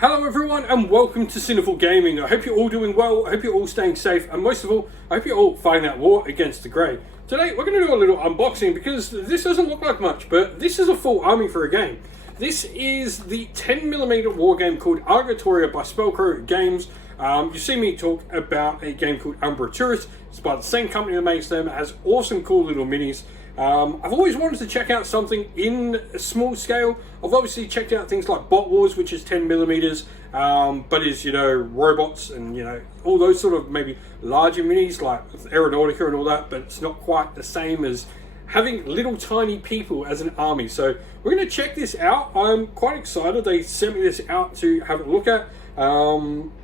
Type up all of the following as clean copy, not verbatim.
Hello everyone and welcome to Sinful Gaming. I hope you're all doing well, I hope you're all staying safe, and most of all, I hope you're all fighting that war against the Grey. Today we're going to do a little unboxing because this doesn't look like much, but this is a full army for a game. This is the 10mm war game called Argatoria by Spellcrow Games. You see me talk about a game called Argatoria. It's by the same company that makes them. It has awesome cool little minis. I've always wanted to check out something in a small scale. I've obviously checked out things like Bot Wars, which is 10mm, but is, robots and, all those sort of maybe larger minis like Argatoria and all that, but it's not quite the same as having little tiny people as an army. So we're going to check this out. I'm quite excited. They sent me this out to have a look at.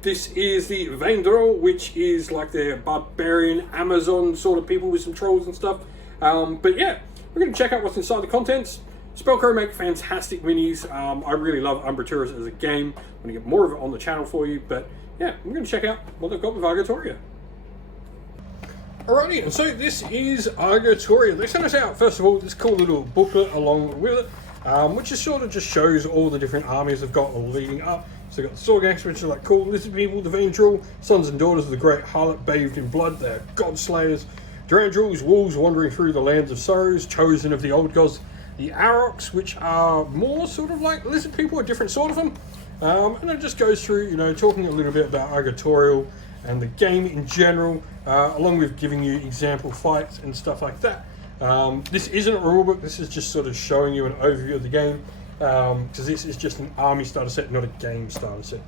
This is the Vendor, which is like their barbarian Amazon sort of people with some trolls and stuff. But yeah, we're going to check out what's inside the contents. Spellcrow make fantastic minis. I really love Argatoria as a game. I'm going to get more of it on the channel for you. But yeah, we're going to check out what they've got with Argatoria. Alrighty, and so this is Argatoria. They sent us out, first of all, this cool little booklet along with it, which is sort of just shows all the different armies they've got leading up. So you've got the Sword Gangster, which is like cool, Lizard People, the Vengeful, Sons and Daughters of the Great Harlot bathed in blood, they're God Slayers. Durandrils, wolves wandering through the lands of sorrows, chosen of the old gods. The Aurochs, which are more sort of like lizard people, a different sort of them. And it just goes through, talking a little bit about Argatoria and the game in general, along with giving you example fights and stuff like that. This isn't a rulebook, this is just sort of showing you an overview of the game, because this is just an army starter set, not a game starter set.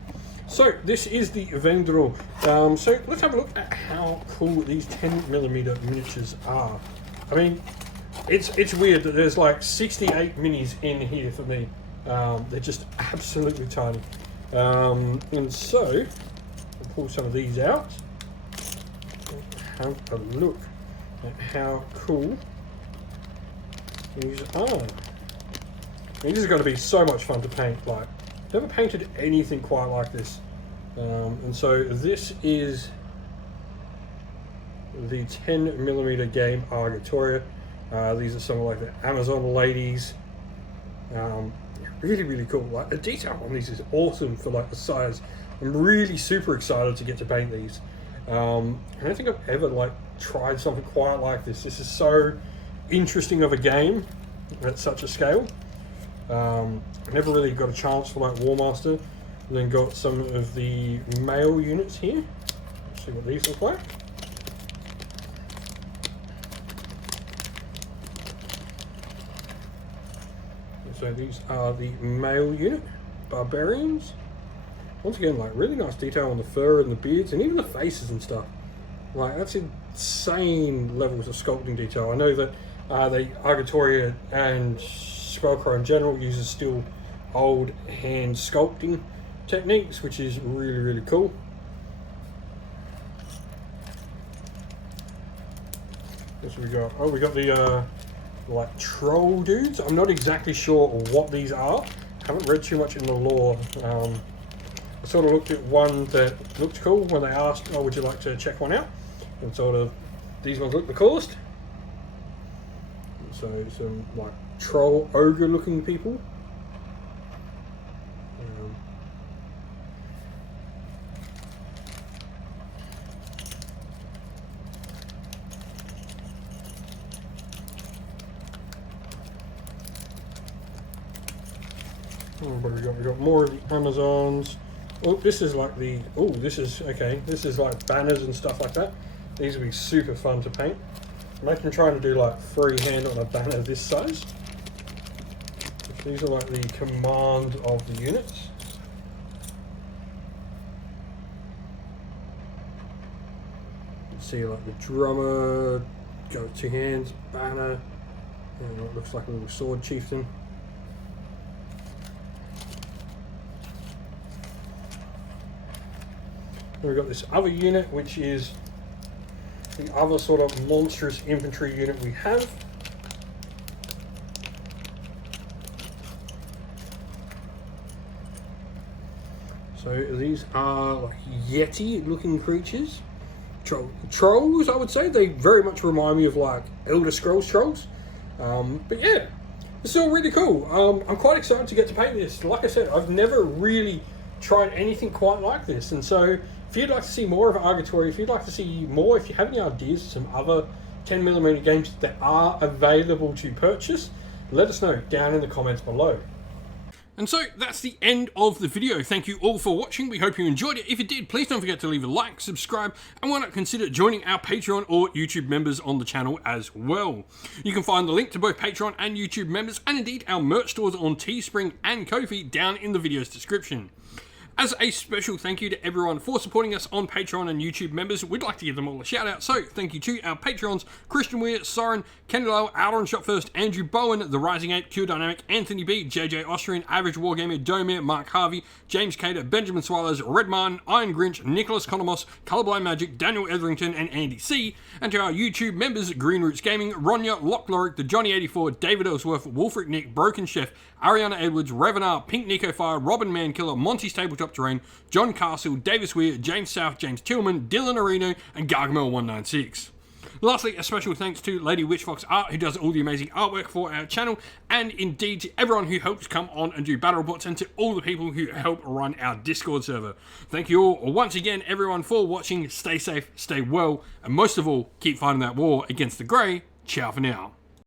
So this is the Vendor. So let's have a look at how cool these 10mm miniatures are. I mean, it's weird that there's like 68 minis in here for me. They're just absolutely tiny. And so I'll pull some of these out. Have a look at how cool these are. These are going to be so much fun to paint. Like, never painted anything quite like this. And so this is the 10mm game Argatoria. These are some of like the Amazon ladies. Really, really cool. Like, the detail on these is awesome for like the size. I'm really super excited to get to paint these. I don't think I've ever like tried something quite like this. This is so interesting of a game at such a scale. I never really got a chance for like War Master. And then got some of the male units here. Let's see what these look like. So these are the male unit, barbarians. Once again, like really nice detail on the fur and the beards and even the faces and stuff. Like, that's insane levels of sculpting detail. I know that the Argatoria and Spellcrow in general uses still old hand sculpting techniques, which is really, really cool. What we got? Oh, we got the like troll dudes. I'm not exactly sure what these are. Haven't read too much in the lore. I sort of looked at one that looked cool when they asked, "Oh, would you like to check one out?" And sort of these ones look the coolest. So some like troll ogre looking people. What we got more of the Amazons. Oh, this is like the, this is like banners and stuff like that. These will be super fun to paint. Imagine trying to do like freehand on a banner this size. These are like the command of the units. You can see like the drummer, go with two hands, banner, and it looks like a little sword chieftain. We've got this other unit, which is the other sort of monstrous infantry unit we have. So these are like Yeti looking creatures. Trolls, I would say. They very much remind me of like Elder Scrolls trolls. But yeah, it's all really cool. I'm quite excited to get to paint this. Like I said, I've never really tried anything quite like this. And so if you'd like to see more of Argatoria, if you'd like to see more, if you have any ideas of some other 10mm games that are available to purchase, let us know down in the comments below. And so that's the end of the video. Thank you all for watching. We hope you enjoyed it. If you did, please don't forget to leave a like, subscribe, and why not consider joining our Patreon or YouTube members on the channel as well. You can find the link to both Patreon and YouTube members, and indeed our merch stores on Teespring and Ko-fi down in the video's description. As a special thank you to everyone for supporting us on Patreon and YouTube members, we'd like to give them all a shout out. So thank you to our Patreons, Christian Weir, Soren, Kenny Lowe, Outer and Shot First, Andrew Bowen, The Rising 8, Q Dynamic, Anthony B, JJ Austrian, Average Wargamer, Domir, Mark Harvey, James Cater, Benjamin Swallows, Red Martin, Iron Grinch, Nicholas Conomos, Colorblind Magic, Daniel Etherington, and Andy C. And to our YouTube members, Green Roots Gaming, Ronya, Lock Lorick, The Johnny84, David Ellsworth, Wolfric Nick, Broken Chef, Ariana Edwards, Revenar, Pink Nico Fire, Robin Mankiller, Monty's Tabletop Terrain, John Castle, Davis Weir, James South, James Tillman, Dylan Areno, and Gargamel196. Lastly, a special thanks to Lady Witchfox Art, who does all the amazing artwork for our channel, and indeed to everyone who helps come on and do battle reports, and to all the people who help run our Discord server. Thank you all once again, everyone, for watching. Stay safe, stay well, and most of all, keep fighting that war against the Grey. Ciao for now.